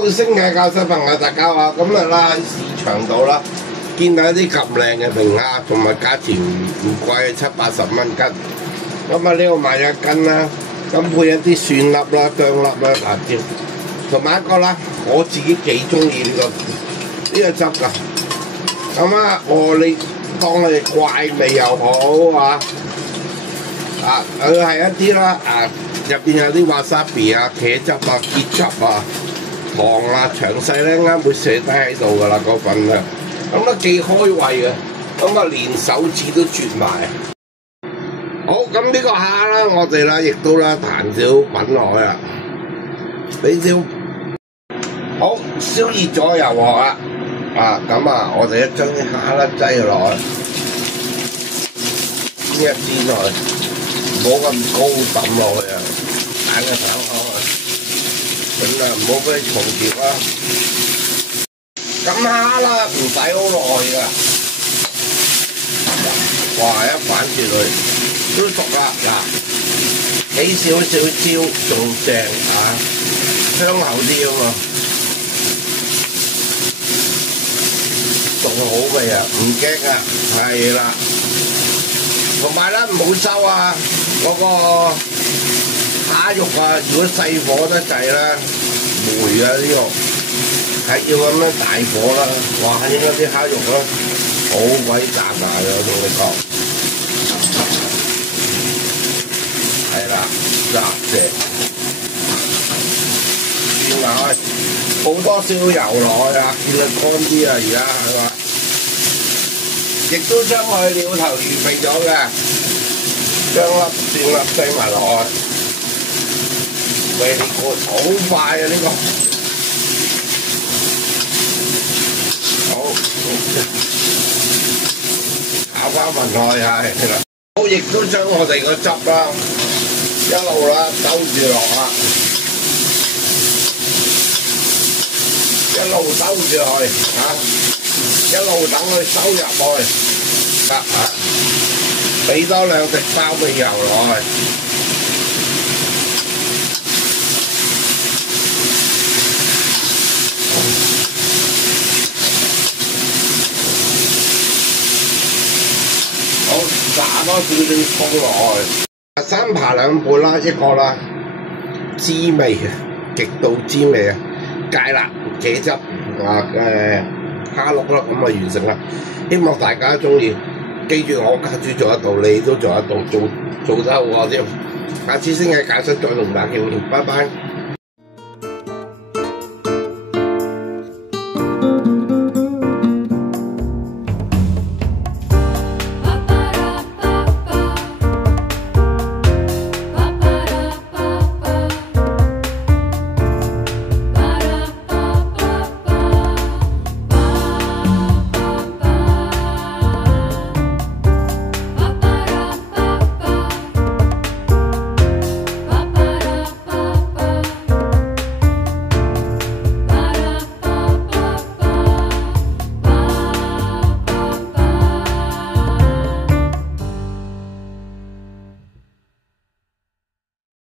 Hello， 星嘅教室朋友大家好，咁日啦喺市場度啦，見到一啲咁靚嘅明蝦，同埋價錢唔貴，70-80蚊斤。咁啊呢度買1斤啦，咁配一啲蒜粒啦、薑粒啦、辣椒，同埋一個啦，我自己幾中意呢個汁㗎。咁啊，你當你怪味又好啊，佢係一啲啦入邊有啲 wasabi 啊、茄汁啊、結汁啊、糖啊，詳細咧啱會寫低喺度噶啦個份量，咁都幾開胃嘅，咁啊連手指都啜埋。好，咁呢個蝦啦，我哋啦亦都啦彈少品落去啦，俾少好燒熱咗油鑊啦，咁啊我哋將啲蝦啦擠落去，煎一煎落去，唔好咁高抌落去啊！揀個炒口啊，盡量唔好俾佢重疊啦。咁蝦啦，唔使好耐㗎。哇！一反轉佢都熟啦，嗱，俾少少椒仲正香口啲啊嘛，仲好味啊，唔驚啊，係啦。同埋咧唔好收啊，嗰個蝦肉啊，如果細火得滯啦，霉啊啲肉，係要咁樣大火啦。哇！應該啲蝦肉咧好鬼彈牙嘅，我同你講，係啦，正，轉下去，好多少油落去啊，見佢乾啲啊，而家係嘛？亦都將佢料頭預備咗嘅，將粒蒜粒擠埋落去，喂，呢個好快啊！呢個好，炒翻份菜係啦。好，亦都將我哋個汁啦，一路啦兜住落啦，一路兜住落去一路等佢收入去，俾多2滴包味油落去，好炸多少少葱落去，3扒2半啦，一個啦，滋味嘅，極度滋味啊，芥辣、茄汁蝦碌啦，咁啊完成啦！希望大家中意，記住我家主做得到，你都做得到，做得好我添。下次星嘅解釋再同大家見面，拜拜。